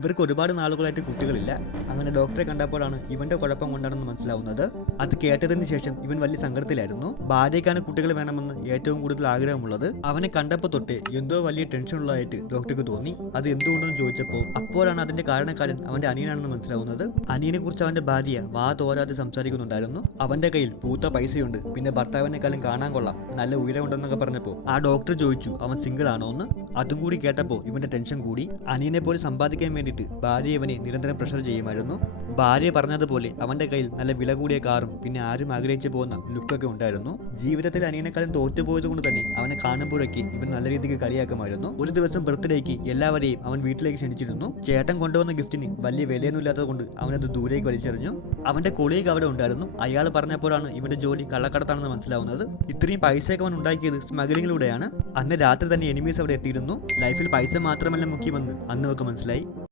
ഇവർക്ക് ഒരുപാട് നാളുകളായിട്ട് കുട്ടികളില്ല. അങ്ങനെ ഡോക്ടറെ കണ്ടപ്പോഴാണ് ഇവന്റെ കുഴപ്പം കൊണ്ടാണെന്ന് മനസ്സിലാവുന്നത്. അത് കേട്ടതിന് ശേഷം ഇവൻ വലിയ സങ്കടത്തിലായിരുന്നു. ഭാര്യയ്ക്കാണ് കുട്ടികൾ വേണമെന്ന് ഏറ്റവും കൂടുതൽ ആഗ്രഹമുള്ളത്. അവനെ കണ്ടപ്പോൾ തൊട്ടേ എന്തോ വലിയ ടെൻഷൻ ഉള്ളതായിട്ട് ഡോക്ടർക്ക് തോന്നി. അത് എന്തുകൊണ്ടെന്ന് ചോദിച്ചപ്പോൾ അപ്പോഴാണ് അതിന്റെ കാരണക്കാരൻ അവന്റെ അനിയനാണെന്ന് മനസ്സിലാവുന്നത്. അനിയനെ കുറിച്ച് അവന്റെ ഭാര്യ വാ തോരാതെ സംസാരിക്കുന്നുണ്ടായിരുന്നു. അവന്റെ കയ്യിൽ പൂത്ത പൈസയുണ്ട്, പിന്നെ ഭർത്താവിനെക്കാളും കാണാൻ കൊള്ളാം, നല്ല ഉയരമുണ്ടെന്നൊക്കെ പറഞ്ഞപ്പോൾ ആ ഡോക്ടർ ചോദിച്ചു അവൻ സിംഗിൾ ആണോ എന്ന്. അതും കൂടി കേട്ടപ്പോൾ ഇവന്റെ ടെൻഷൻ കൂടി. അനിയനെ പോലെ സമ്പാദിക്കാൻ വേണ്ടിയിട്ട് ഭാര്യ ഇവനെ നിരന്തരം പ്രഷർ ചെയ്യുമായിരുന്നു. ഭാര്യ പറഞ്ഞതുപോലെ അവന്റെ കയ്യിൽ നല്ല വില കൂടിയ കാറും പിന്നെ ആരും ആഗ്രഹിച്ചു പോകുന്ന ലുക്കൊക്കെ ഉണ്ടായിരുന്നു. ജീവിതത്തിൽ അനിയനെക്കാളും തോറ്റുപോയത് കൊണ്ട് തന്നെ അവനെ കാണുമ്പോഴൊക്കെ ഇവൻ നല്ല രീതിക്ക് കളിയാക്കുമായിരുന്നു. ഒരു ദിവസം ബർത്ത്ഡേക്ക് എല്ലാവരെയും അവൻ വീട്ടിലേക്ക് ക്ഷണിച്ചിരുന്നു. ചേട്ടൻ കൊണ്ടുവന്ന ഗിഫ്റ്റിന് വലിയ വിലയൊന്നും ഇല്ലാത്തത് കൊണ്ട് അവനത് ദൂരേക്ക് വലിച്ചെറിഞ്ഞു. അവന്റെ കൊളീഗ് അവിടെ ഉണ്ടായിരുന്നു. അയാൾ പറഞ്ഞപ്പോഴാണ് ഇവന്റെ ജോലി കള്ളക്കടത്താണെന്ന് മനസ്സിലാവുന്നത്. ഇത്രയും പൈസയൊക്കെ അവൻ ഉണ്ടാക്കിയത് സ്മഗ്ലിങ്ങിലൂടെയാണ്. അന്ന് രാത്രി തന്നെ എനിമീസ് അവിടെ എത്തിയിരുന്നു. ലൈഫിൽ പൈസ മാത്രമല്ല മുഖ്യമെന്ന് അന്ന് അവർക്ക് മനസ്സിലായി.